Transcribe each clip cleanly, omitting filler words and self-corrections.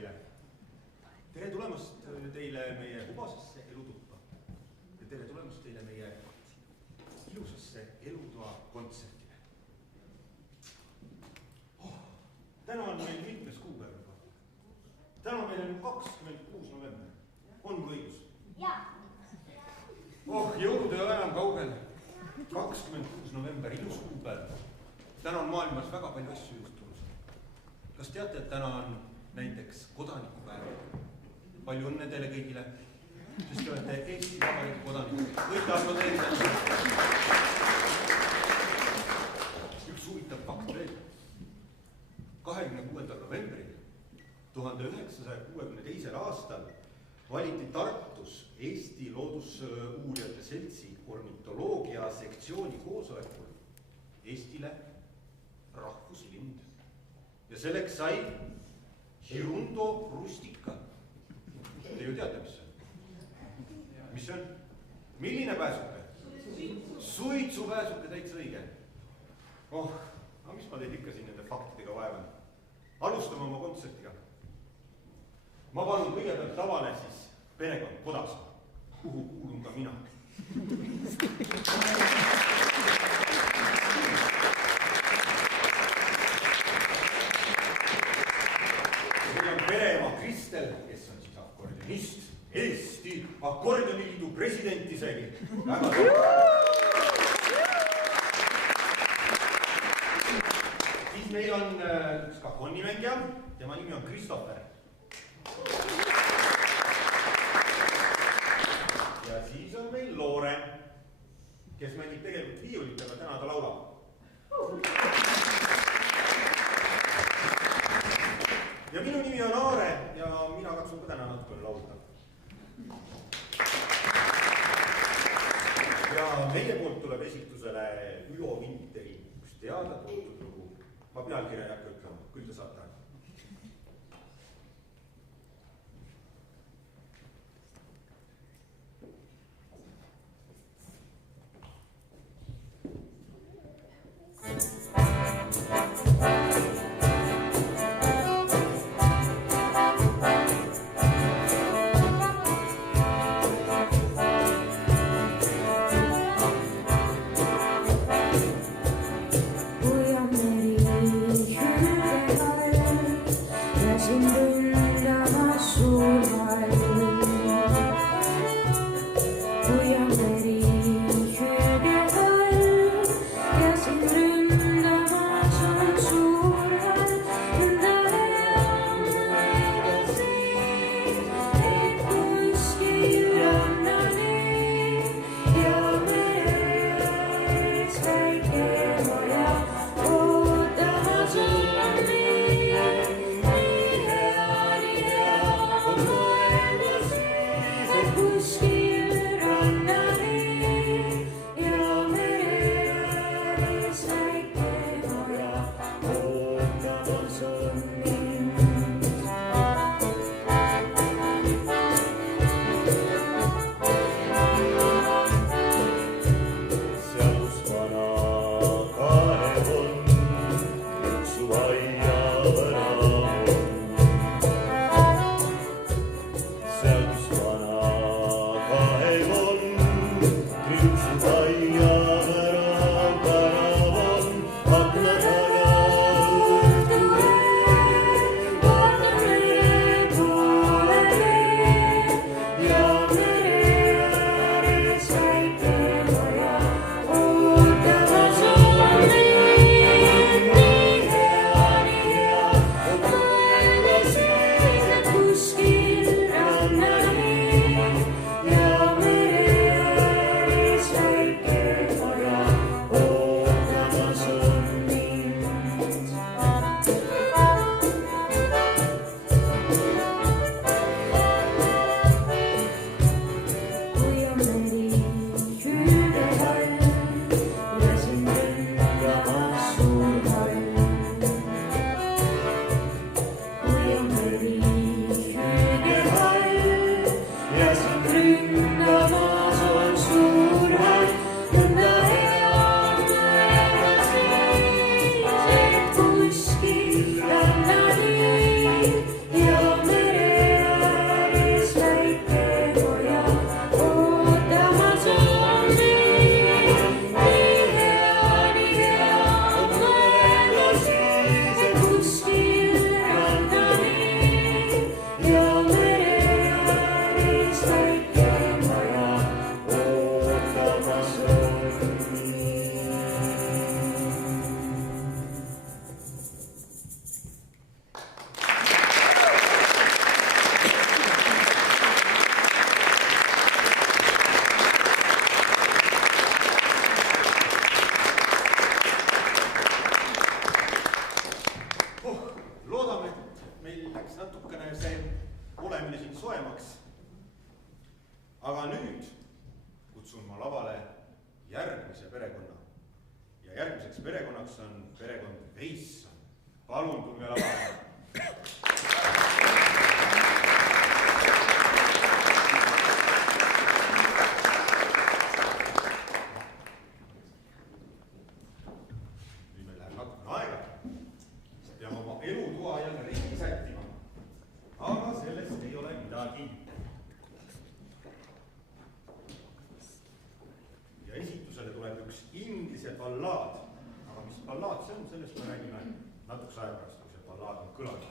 teile. Tere tulemast teile meie hubasesse elutuppa. Ja tere tulemast teile meie ilusasse elutoa kontsertile. Täna on meil mitmes kuupäev juba. Täna meil on 26. november. On mul õigus? Jaa. Jõulud ei ole enam kaugel. 26. november, ilus kuupäev. Täna on maailmas väga palju asju juhtunud. Kas teate, et täna on näiteks kodanikupäev? Palju õnne teile kõigile, sest te olete Eesti Vabariigi kodanikud. Võite aplodeerida. Üks huvitav fakt veel. 26. novembril 1962. aastal valiti Tartus Eesti Loodusuurijate Seltsi ornitoloogia sektsiooni koosolekul Eestile rahvuslind. Ja selleks sai Hirundo rustica. Te ju teate, mis see on? Mis see on? Milline pääsuke? Suitsupääsuke, täitsa õige. Aga mis ma teid ikka siin nende faktidega vaevan? Alustame oma kontsertiga. Ma palun kõigepealt tavale siis perekond Kodas, kuhu kuulun ka mina. Meil on pereema Kristel, kes on siis akordionist, Eesti Akordioniliidu president isegi. Väga tore. Siis meil on üks kahonimängija, tema nimi on Christopher. Ja siis on meil Loore, kes mängib tegelikult viiulit, aga täna ta laulab. Ja minu nimi on Aare ja mina katsun ka täna natukene laulda. Ja meie poolt tuleb esitusele Ülo Vinteri üks teada tuntud lugu. Ma pealkirja ei hakka ütlema, küll te saate. soemaks. Aga nüüd kutsun ma lavale järgmise perekonna. Ja järgmiseks perekonnaks on perekond Veisson. Palun tulge lavale. Nüüd meil läheb natukene aega. Peame oma elutoa jälle ringi sättima. Aga sellest ei ole midagi. Ja esitusele tuleb üks inglise ballaad. Aga mis ballaad see on, sellest me räägime natukese aja pärast, kui see ballaad on kõlanud.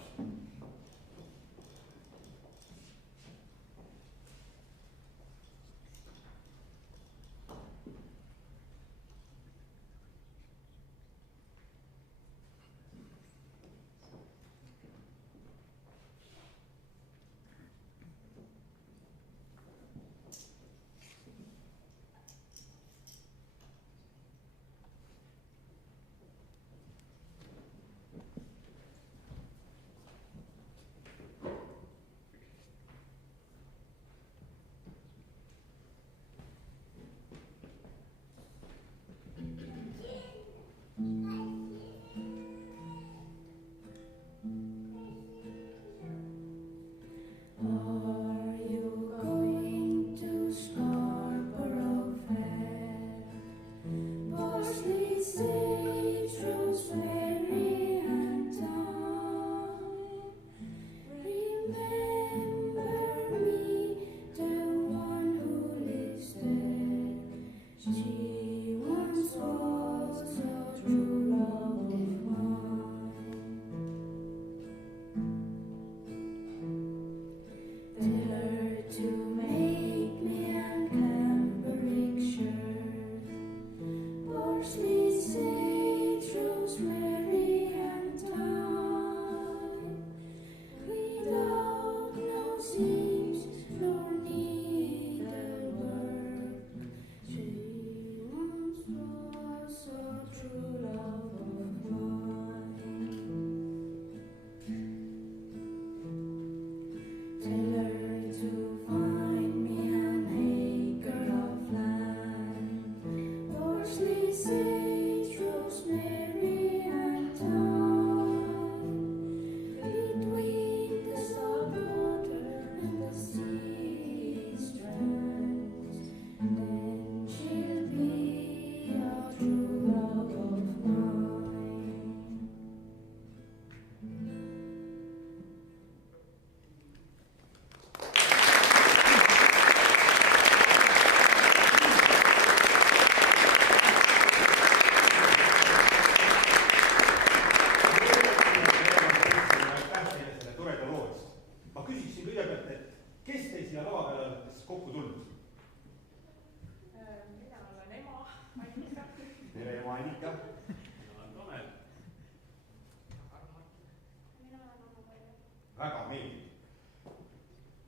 Väga meeldib.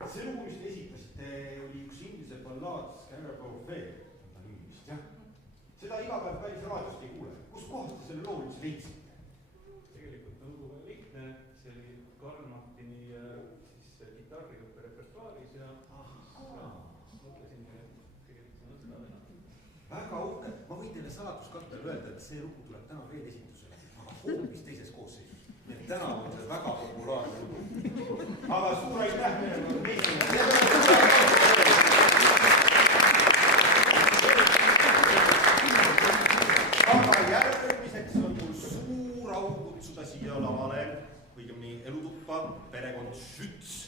See lugu, mis te esitasite, oli üks inglise ballaad Scarabeo Fair, on nimi vist, jah? Seda iga päev päris raadiost ei kuule. Kus kohast te selle loo üldse leidsite? Tegelikult on lugu väga lihtne. See oli Karl Martini kitarriõppe repertuaaris ja mõtlesin, et tegelikult see on õnda. Väga uhke. Ma võin teile saladuskattele öelda, et see lugu tuleb täna veel esitusele, aga hoopis teises koosseisus. Täna on see väga populaarne lugu. Aga suur aitäh meile. Aga järgmiseks on mul suur au kutsuda siia lavale, õigemini elutuppa, perekond Schütz.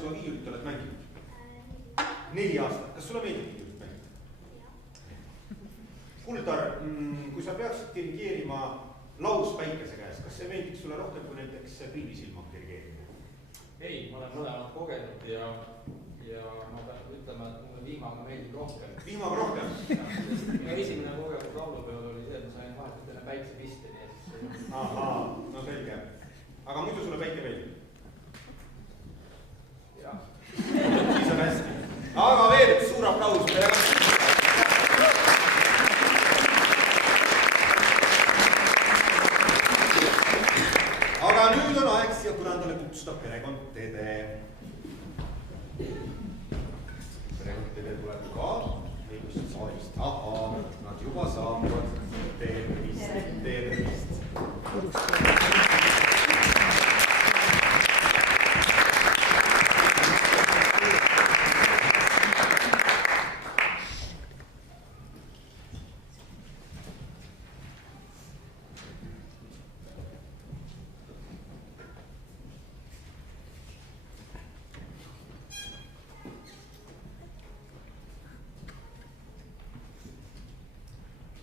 juba viiulit oled mänginud? 4 aastat. Kas sulle meeldib viiulit mängida? Kuldar, kui sa peaksid dirigeerima laus päikese käes, kas see meeldiks sulle rohkem kui näiteks pilvisilmaga dirigeerima? Ei, ma olen mõlemad kogenud ja ma pean ütlema, et mulle vihmaga meeldib rohkem. Vihmaga rohkem? Minu esimene kogemus laulupeol oli see, et ma sain vahetult enne päiksepisteni. Ahaa, no selge. Aga muidu sulle päike meeldib? Jah. Siis on hästi. Aga veel üks suur aplaus meile. Aga nüüd on aeg siia põrandale kutsuda perekond Tede. Perekond Tede tuleb ka meilist saalist. Aha, nad juba saabuvad. Tervist.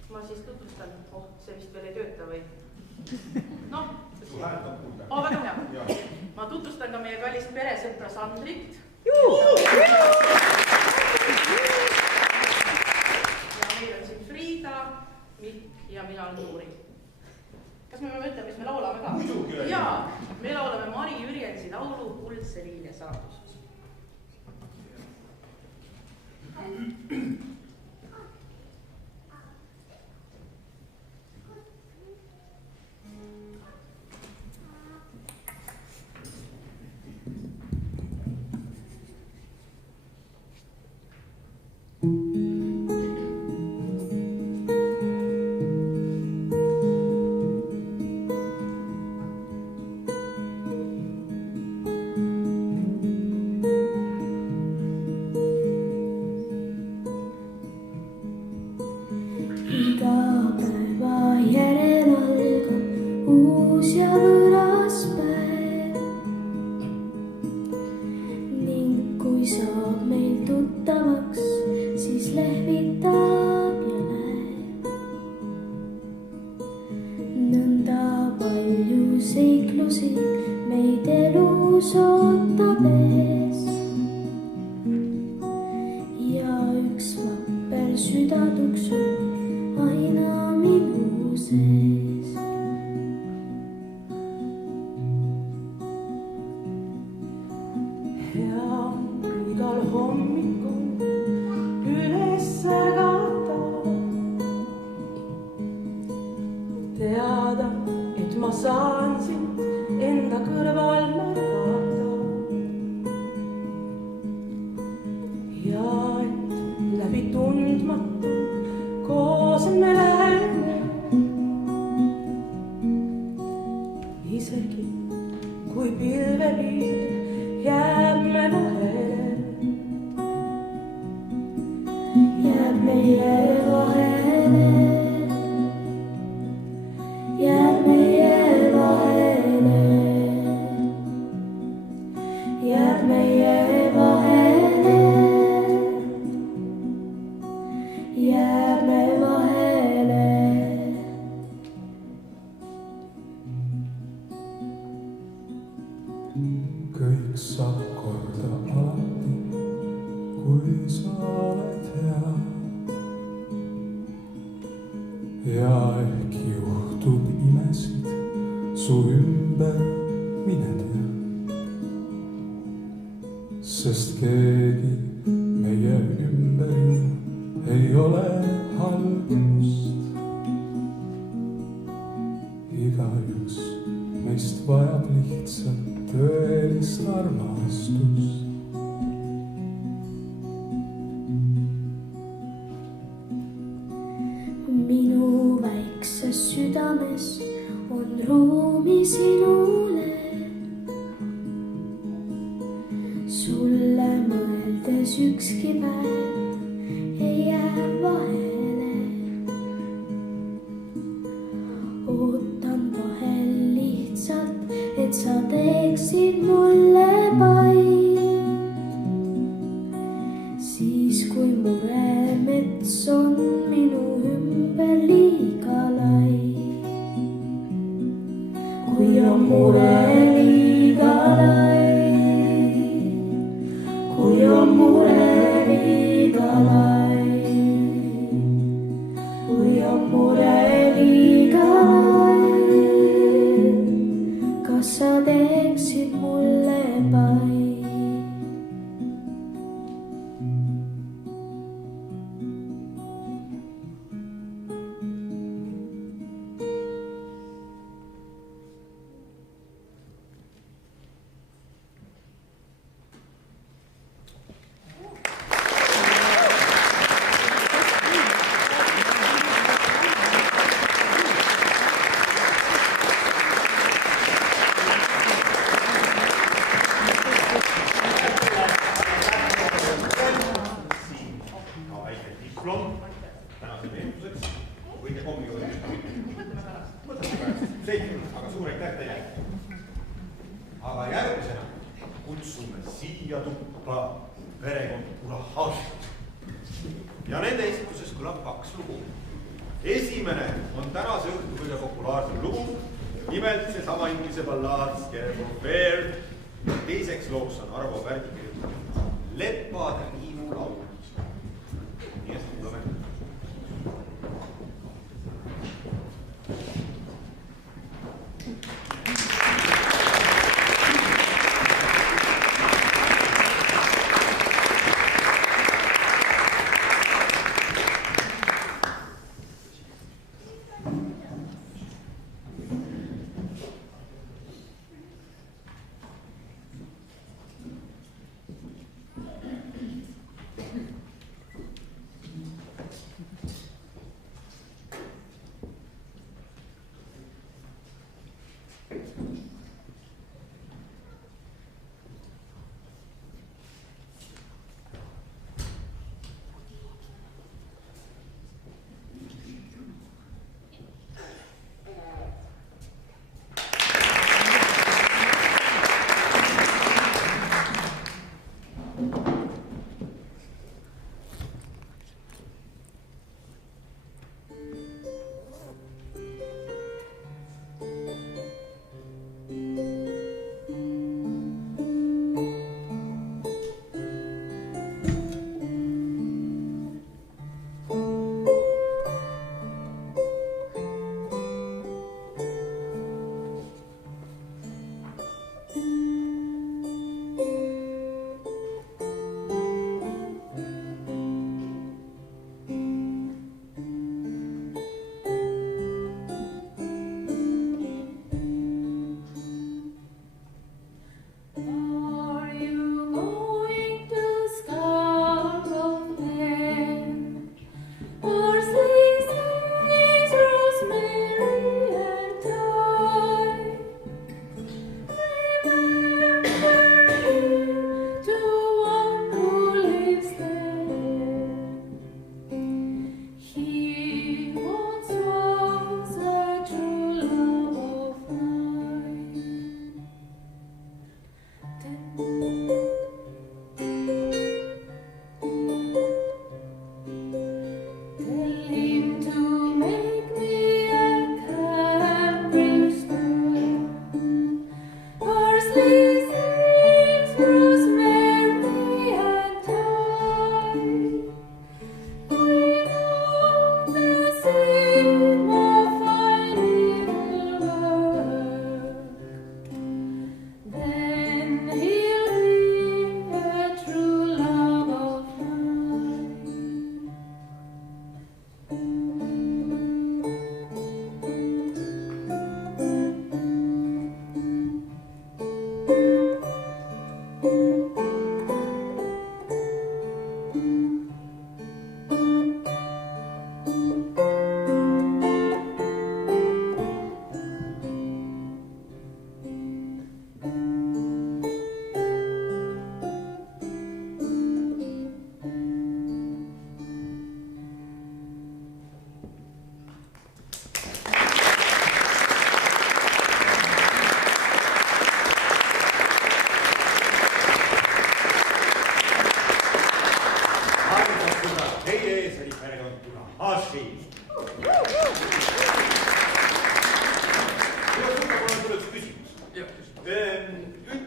Ma siis tutvustan, see vist veel ei tööta või? No, Su häält on kuulda. Väga hea. Ma tutvustan ka meie kallist peresõpra Sandrit. Ja meil on siin Friida, Mikk ja mina olen Tuuri. Kas me peame ütlema, mis me laulame ka? Muidugi. Jaa, me laulame Mari Jürjensi laulu Kuldse liilia saadus. Minu väikses südames on ruumi sinule. Sulle mõeldes ükski päev ei jää vahele. Ootan vahel lihtsalt, et sa teeksid mulle pai. kui on mure liiga lai, kui on mure liiga lai, kas sa teeksid mulle pai? Ja nende esituses kõlab kaks lugu. Esimene on tänase õhtu kõige populaarsem lugu, nimelt seesama inglise ballaad Scarecrow Fair. Teiseks looks on Arvo Pärdi kirjutatud Lepade Liivu laul. Nii et kuulame.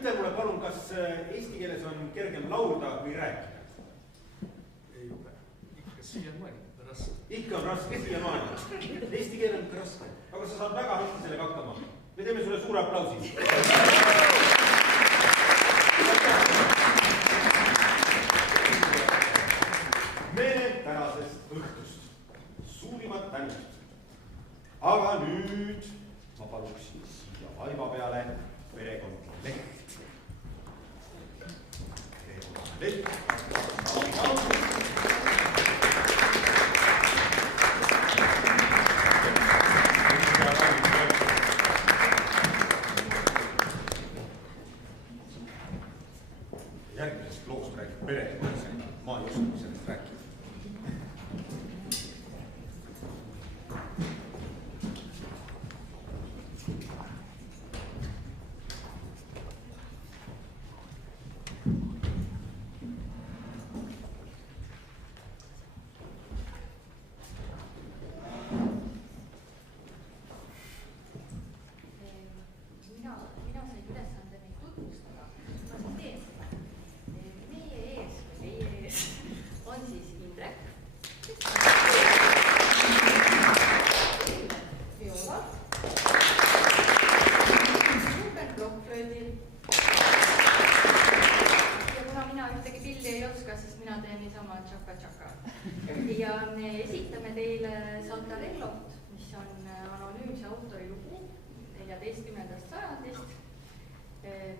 ütle mulle palun kas eesti keeles on kergem laulda või rääkida? Ei ole. Ikka siiamaani raske. Ikka on raske siiamaani. Eesti keel on ikka raske. Aga sa saad väga hästi sellega hakkama. Me teeme sulle suure aplausi. Meele tänasest õhtust. Suurimat tänust. Aga nüüd ma paluksin siia vaiba peale perekonna leht. Leht. Järgmisest loost räägib perekond. Ma ei oska sellest rääkida. Ja me esitame teile Saltarellot, mis on anonüümse autori lugu 14. sajandist,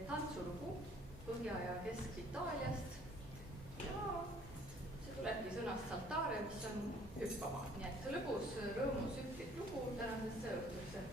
tantsulugu Põhja- ja Kesk-Itaaliast ja see tulebki sõnast saltare, mis on hüppama, nii et lõbus, rõõmus, hüplik lugu tänasesse õhtusse.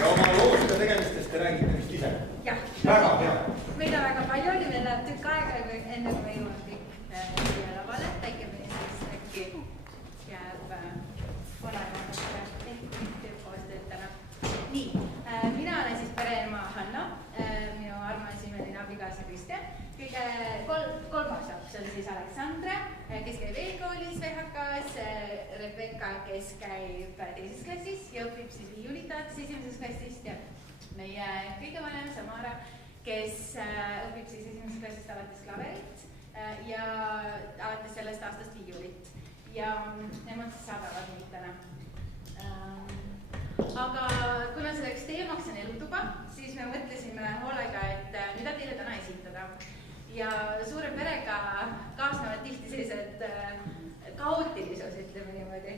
Ja oma looste tegemistest te räägite vist ise? Jah. enne kui me jõuame kõik siia lavale, täikeministrist äkki jääb vanaemadele töökoostöötana. Nii, mina olen siis pereema Hanno, minu armas imeline abikaasa Kristjan, kõige kolmas laps on siis Aleksandra, kes käib eelkoolis VHK-s, Rebecca, kes käib teises klassis ja õpib siis viiulit alates esimesest klassist ja meie kõige vanem Samara, kes õpib siis esimesest klassist alates klaverit ja alates sellest aastast viiulit ja nemad siis saadavad mind täna. Aga kuna selleks teemaks on elutuba, siis me mõtlesime hoolega, et mida teile täna esitada. Ja suure perega kaasnevad tihti sellised kaootilisus, ütleme niimoodi.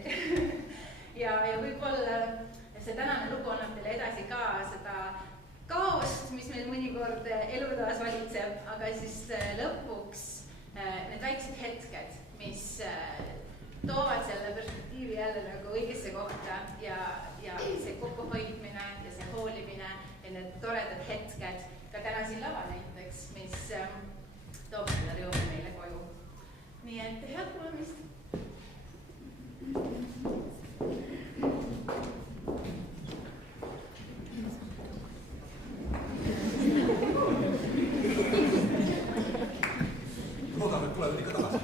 ja võib-olla see tänane lugu annab teile edasi ka seda kaost, mis meil mõnikord elutoas valitseb, aga siis lõpuks need väiksed hetked, mis toovad selle perspektiivi jälle nagu õigesse kohta ja see kokkuhoidmine ja see hoolimine ja need toredad hetked, ka täna siin lava näiteks, mis toob selle rõõmu meile koju. Nii et head kuulamist! Loodame, et tulevad ikka tagasi.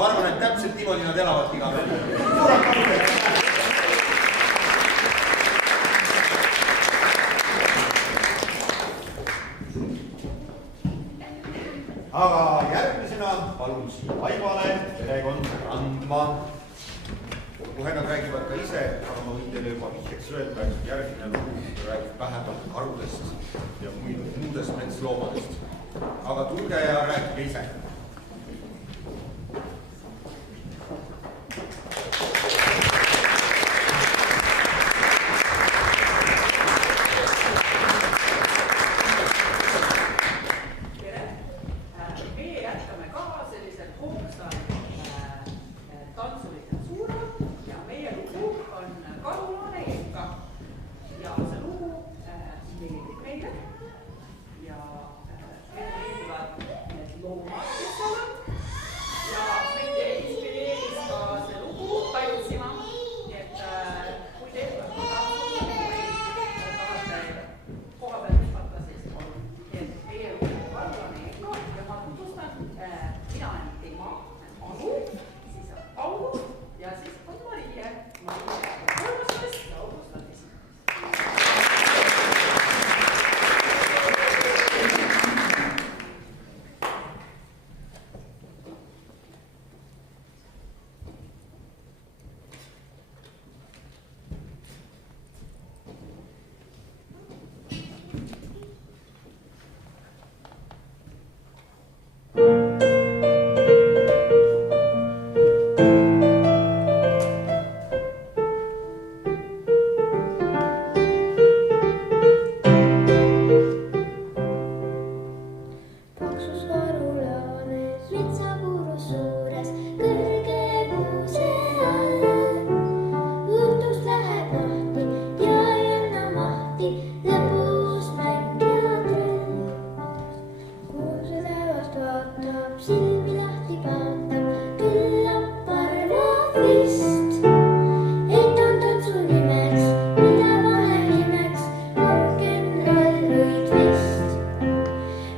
Ma arvan, et täpselt niimoodi nad elavadki ka veel. Aga järgmisena palun siia laivale perekond Randma. Kohe nad räägivad ka ise, aga ma võin teile juba vihjeks öelda, et järgmine lugu räägib vähemalt karudest ja muudest metsloomadest. Aga tulge ja rääkige ise.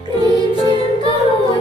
Kriimsilm kalu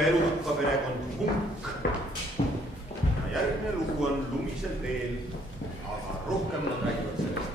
ja elukakka perekond Hunk. Ja järgmine lugu on Lumisel teel, aga rohkem nad räägivad sellest.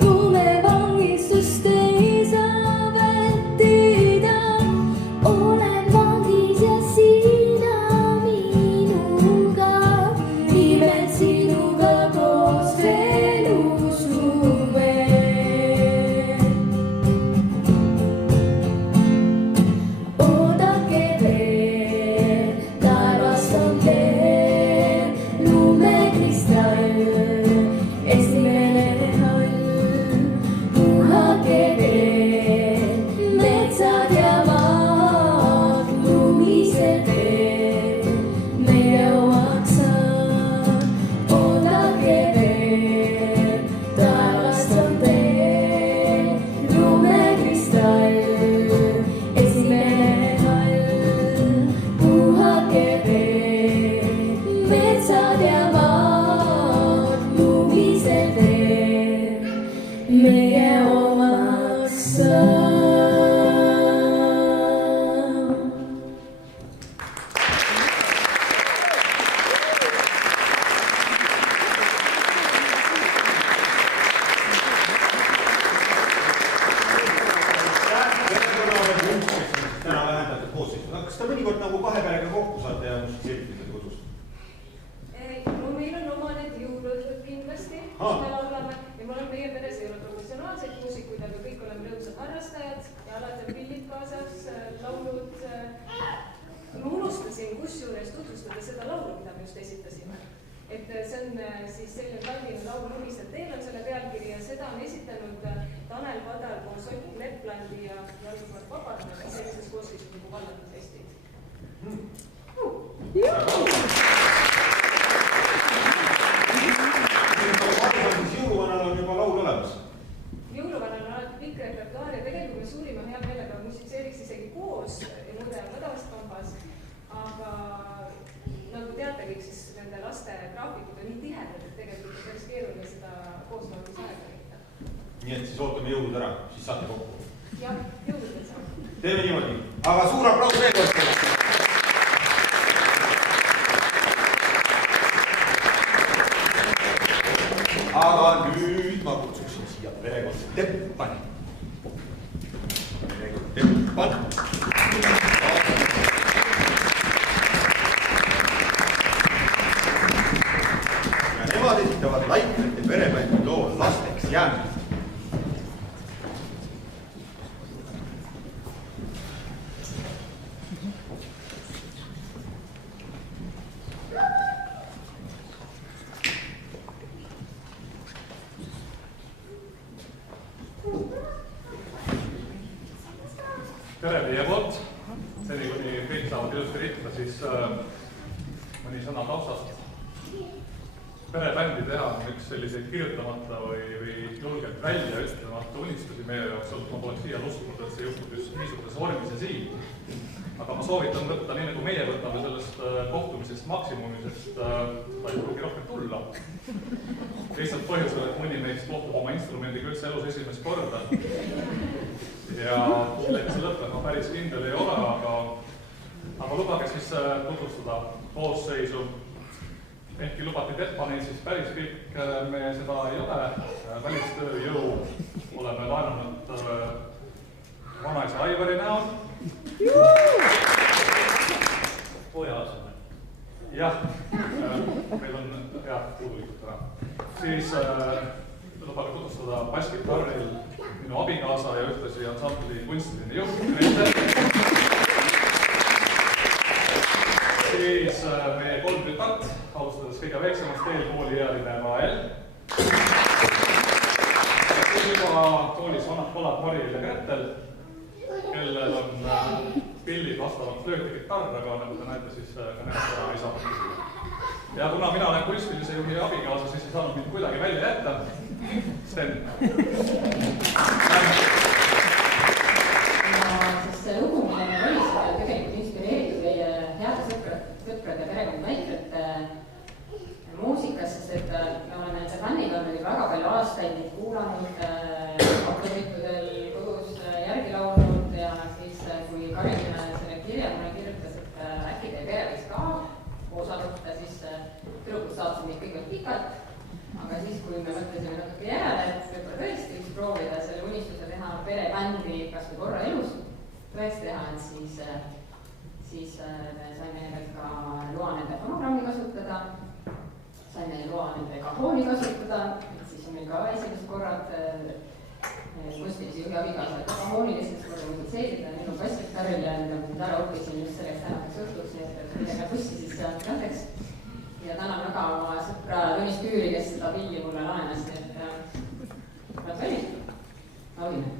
Lumevangistus teisa koosseisud, kas te mõnikord nagu kahe perega kokku saate ja musitseeritakse kodus? No meil on oma need jõulõhtud kindlasti, kus me laulame ja me oleme meie peres ei ole professionaalseid muusikuid, aga kõik oleme rõõmsad harrastajad ja alati on pillid kaasas, laulud. Ma unustasin kusjuures tutvustada seda laulu, mida me just esitasime. Et see on siis selline Tallinna laul Unised teel on selle pealkiri ja seda on esitanud Tanel Padar koos Ott Leplandi ja Jalgumar Vabarmäe sellises koosseisus nagu Vallatud Eestid. Jõuluvanal on juba laul olemas. Jõuluvanal on alati pikk repertuaar ja tegelikult me suurima hea meelega musitseeriks isegi koos ja mude on madalast kambas. Aga nagu teate kõik, siis nende laste graafikud on nii tihedad, et tegelikult on päris keeruline seda koosmõõdus aega leida. Nii et siis ootame jõulud ära, siis saate kokku. Jah, jõuludel saab. Teeme niimoodi. Aga suur aplaus veel kord. Aga nüüd ma kutsuksin siia perekondse Teppani. Teppan. Ja nemad esitavad Laikrite perebändi loo Lasteks jäämine. Tere meie poolt, seni kuni kõik saavad ilusti ritta, siis mõni sõna taustast. Perebändi teha on üks selliseid kirjutamata või julgelt välja ütlemata unistusi meie jaoks, ma poleks siia uskunud, et see juhtub just niisuguses vormis ja siin. Aga ma soovitan võtta nii, nagu meie võtame sellest kohtumisest maksimumi, sest ta ei pruugi rohkem tulla. Lihtsalt põhjusel, et mõni meist kohtub oma instrumendiga üldse elus esimest korda. Ja sellega see lõpeb, ma päris kindel ei ole, aga lubage siis tutvustada koosseisu. Ehkki lubati Teppaneid, siis päris kõik me seda ei ole. Välistööjõu oleme laenanud vanaisa Aivari näol. Poja asemel. Jah, meil on head puudulikud täna. Siis lubage tutvustada basskitarril minu abikaasa ja ühtlasi ansambli kunstiline juht. Siis meie 3 tütart, alustades kõige väiksemast eelkooliealine Rael. Siis juba koolis vanad palad Maril ja Gretel, kellel on pillid vastavalt flööti gitarr, aga nagu te näete, siis ka nemad täna ei saanud küsida. Ja kuna mina olen kunstilise juhi abikaasa, siis ei saanud mind kuidagi välja jätta. Sten. See lugu, mille me valisime, on tegelikult inspireeritud meie heade sõprade perekond Laikrite muusikast, sest et me oleme nende bändiga väga palju aastaid neid kuulanud, autoritudel kodus järgi laulnud ja siis kui Karin selle kirja mulle kirjutas, et äkki teie pere võiks ka osa võtta, siis tüdrukud saatsid meid kõigepealt pikalt, aga siis, kui me mõtlesime natuke järele, et võib-olla tõesti võiks proovida selle unistuse teha perebändi kas või korra elus tõesti teha, et siis me saime ka loa nende fonogrammi kasutada, saime loa nende kahooni kasutada, et siis on meil ka esimesed korrad kunstilise juhi abikaasa kahoonil esimesed korda musitseerida, nüüd on basskitarril ja nüüd on ära õppisin just selleks tänaseks õhtuks, nii et midagi bussi siis näiteks. Ja tänan väga oma sõpra Tõnis Küüri, kes seda pilli mulle laenas, et oled valmis? Laulime.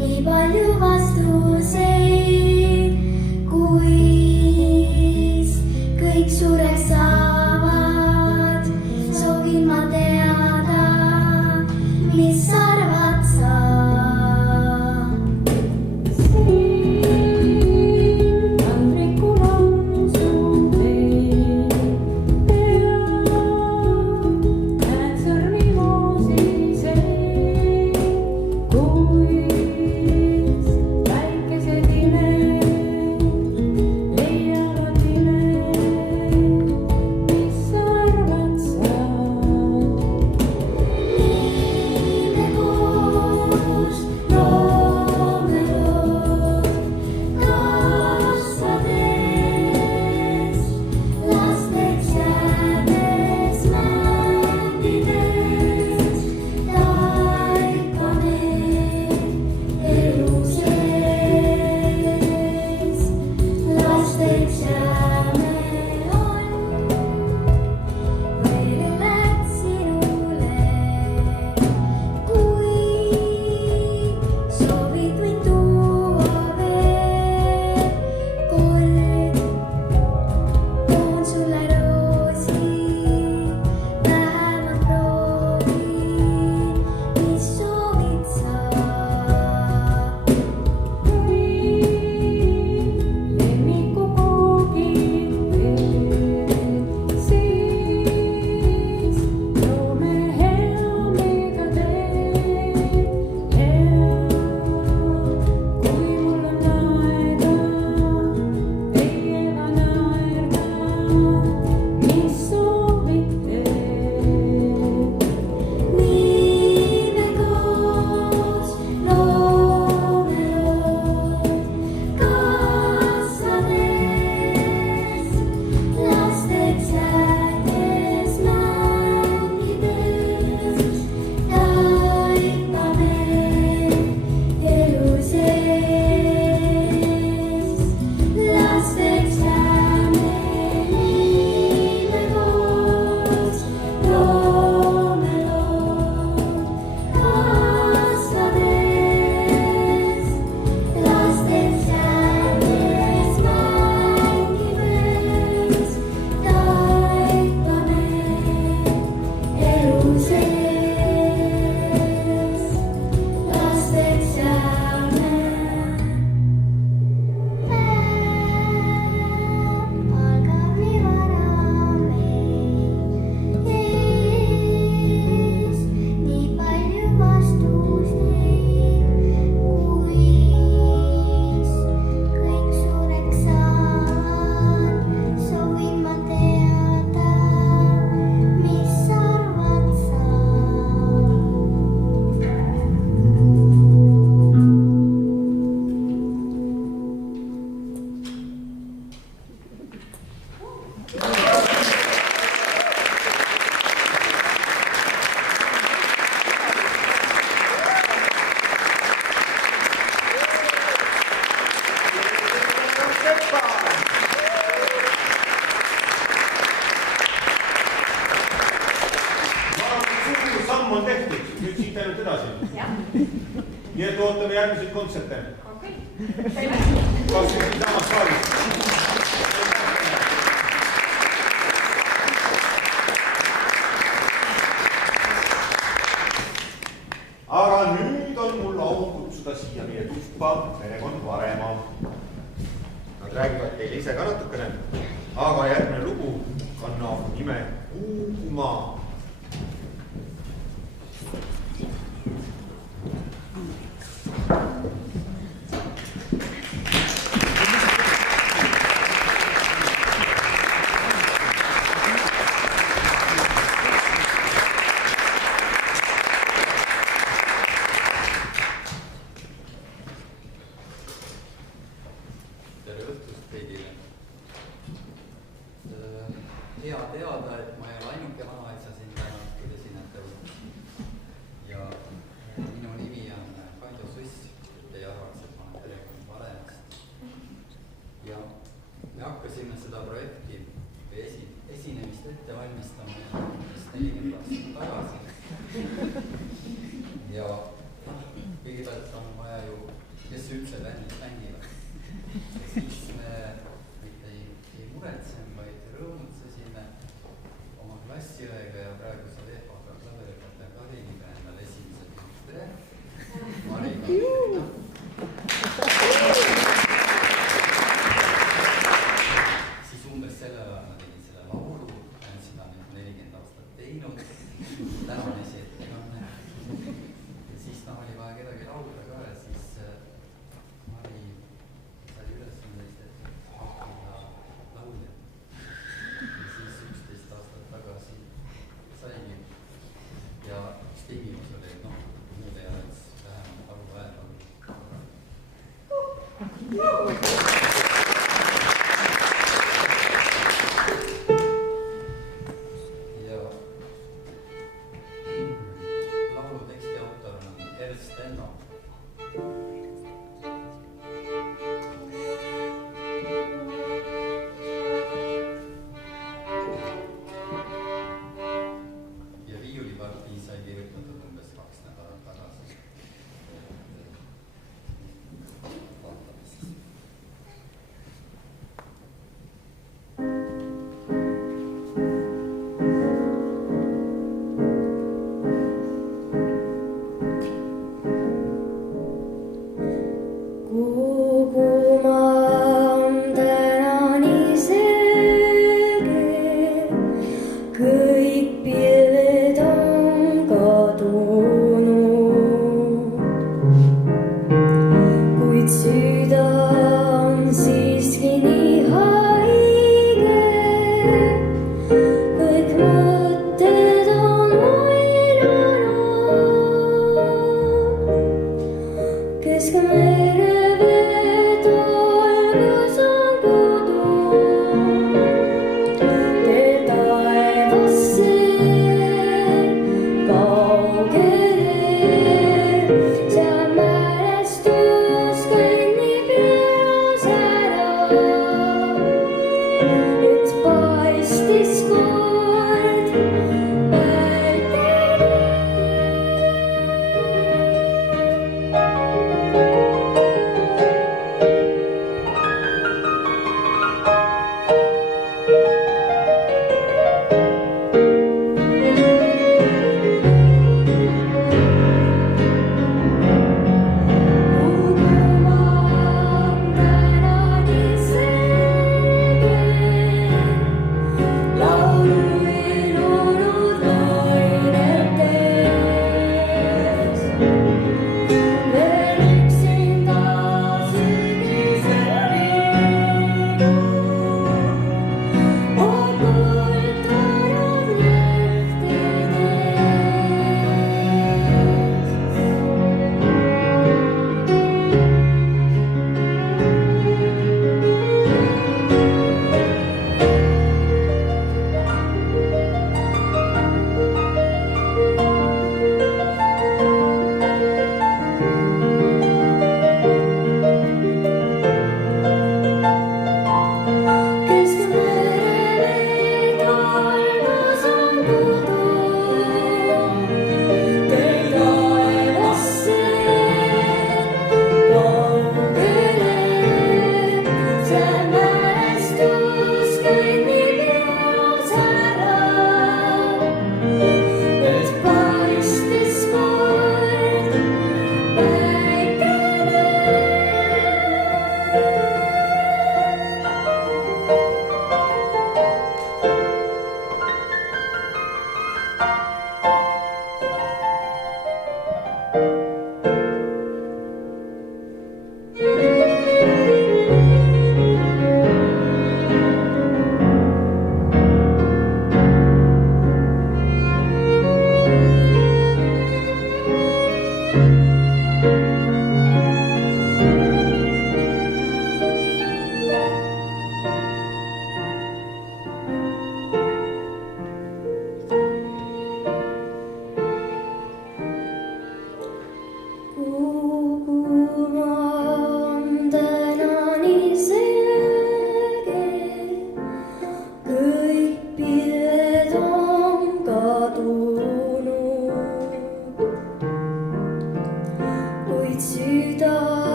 Nii palju vastu järgmiseid kontserte. okei. Kas siinsamas saalis? Aga nüüd on mul au kutsuda siia meie tuppa perekond Varemaa. Nad räägivad teile ise ka natukene, aga järgmine lugu kannab nime Kuumaa. Hea teada, et ma ei ole ainuke vanaisa siin täna, kui te siin ette võtate. Ja minu nimi on Kaido Suss, et ei arvaks, et ma olen perekond Varemast. Ja me hakkasime seda projekti või esinemist ette valmistama 40 aastat tagasi. Ja kõigepealt on vaja ju, kes üldse bändis mängivad. Ja siis me mitte ei muretsenud, vaid rõõmutsesime oma klassiõega ja praeguse VEPA-ga klaverõpetaja Kariniga endale esimesed juhid. Tere! Marina! Siis umbes selle ajal ma tegin selle laulu, olen seda nüüd 40 aastat teinud, tänanesi ettekanne. Ja siis oli vaja kedagi laulda ka ja siis Mari sai ülesandest, et hakkida laulja. Ja siis 11 aastat tagasi saigi ja üks tingimus oli, et muud ei oleks vähemalt lauluhääl olnud. Ja laulu teksti autor on Ernst Enno. Ja viiulipartii sai kirjutatud umbes 2 nädalat tagasi. Vaatame siis.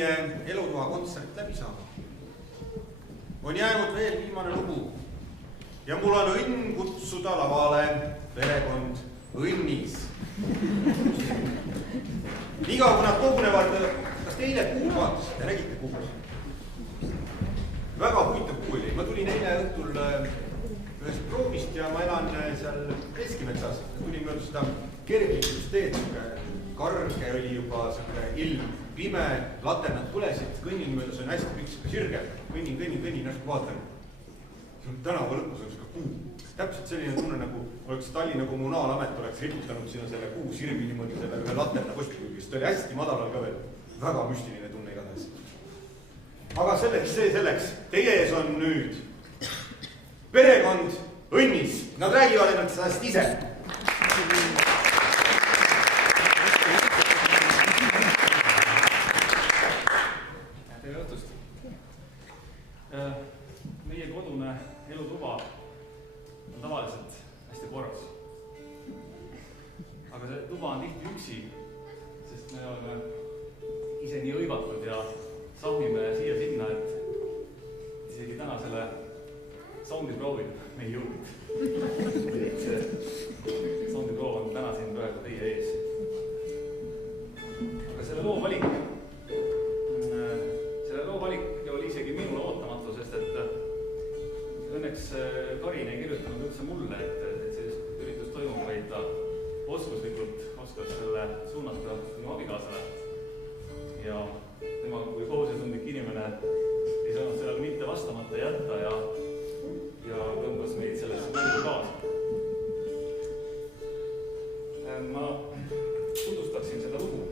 meie elutoa kontsert läbi saama. On jäänud veel viimane lugu ja mul on õnn kutsuda lavale perekond Õnnis. Niikaua kui nad kogunevad, kas teile kuu vaatas, te nägite kuu? Väga huvitav kuu oli. Ma tulin eile õhtul ühest proovist ja ma elan seal Keskimetsas. Tulin mööda seda kergliiklusteed, karge oli juba ilm, pime, laternad põlesid, kõnnin mööda, see on hästi pikk sirge. Kõnnin, näsku vaatan. Tänava lõpus on kuu. Täpselt selline tunne, nagu oleks Tallinna kommunaalamet oleks riputanud sinna selle kuu sirmi niimoodi selle ühe laterna postkülgist. Ta oli hästi madalal ka veel. Väga müstiline tunne igatahes. Aga selleks. Teie ees on nüüd perekond Õnnis. Nad räägivad ennast sellest ise. Tere õhtust. Meie kodune elutuba on tavaliselt hästi korras. Aga see tuba on tihti üksi, sest me oleme ise nii õivatud ja sahmime siia-sinna, et isegi täna selle soundiproovil me ei jõudnud. See soundiproov on täna siin praegu teie ees. Aga selle loo valik oli isegi minule ootamatu, sest et õnneks Karin ei kirjutanud üldse mulle, et sellist üritus toimub, vaid ta oskuslikult oskas selle suunata minu abikaasale. Ja tema kui kohusetundlik inimene ei saanud sellele mitte vastamata jätta ja tõmbas meid sellesse mängu kaasa. Ma tutvustaksin seda lugu.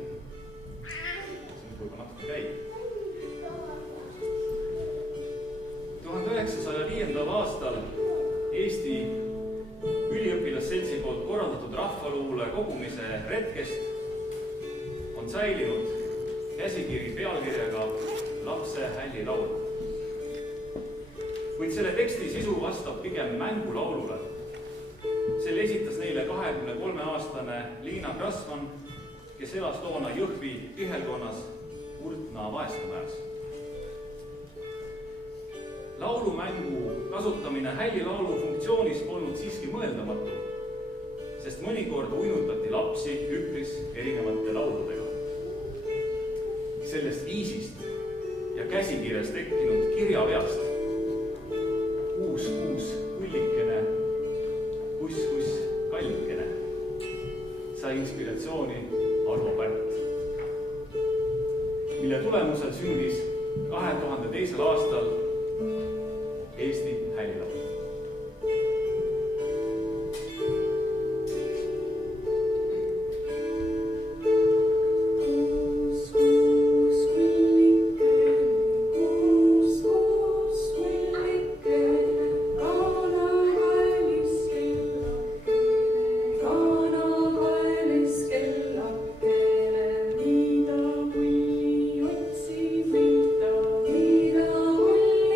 See on juba natuke käib. 1905. aastal Eesti üliõpilasseltsi poolt korraldatud rahvaluule kogumise retkest on säilinud käsikiri pealkirjaga Lapse hällilaul. Kuid selle teksti sisu vastab pigem mängulaulule. Selle esitas neile 23-aastane Liina Krasvan, kes elas toona Jõhvi Pihelkonnas Kurtna Vaeskamäes. Laulumängu kasutamine hällilaulu funktsioonis polnud siiski mõeldamatu, sest mõnikord uinutati lapsi üpris erinevate lauludega. Sellest viisist ja käsikirjas tekkinud kirjaveast Kuus kullikene, kuss kallikene sai inspiratsiooni Arvo Pärt, mille tulemusel sündis 2002. aastal Eesti hällilaul. Mida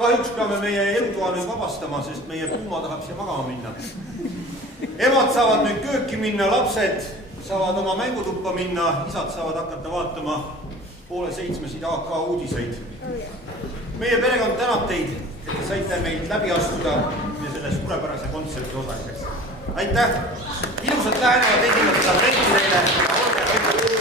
kahjuks peame meie elutoa nüüd vabastama, sest meie Puma tahab siia magama minna. Emad saavad nüüd kööki minna, lapsed saavad oma mängutuppa minna, isad saavad hakata vaatama 6:30 AK uudiseid. Meie perekond tänab teid, et te saite meilt läbi astuda ja selle suurepärase kontserti osaliseks. Aitäh! Ilusat lähenevat esimest adventi teile!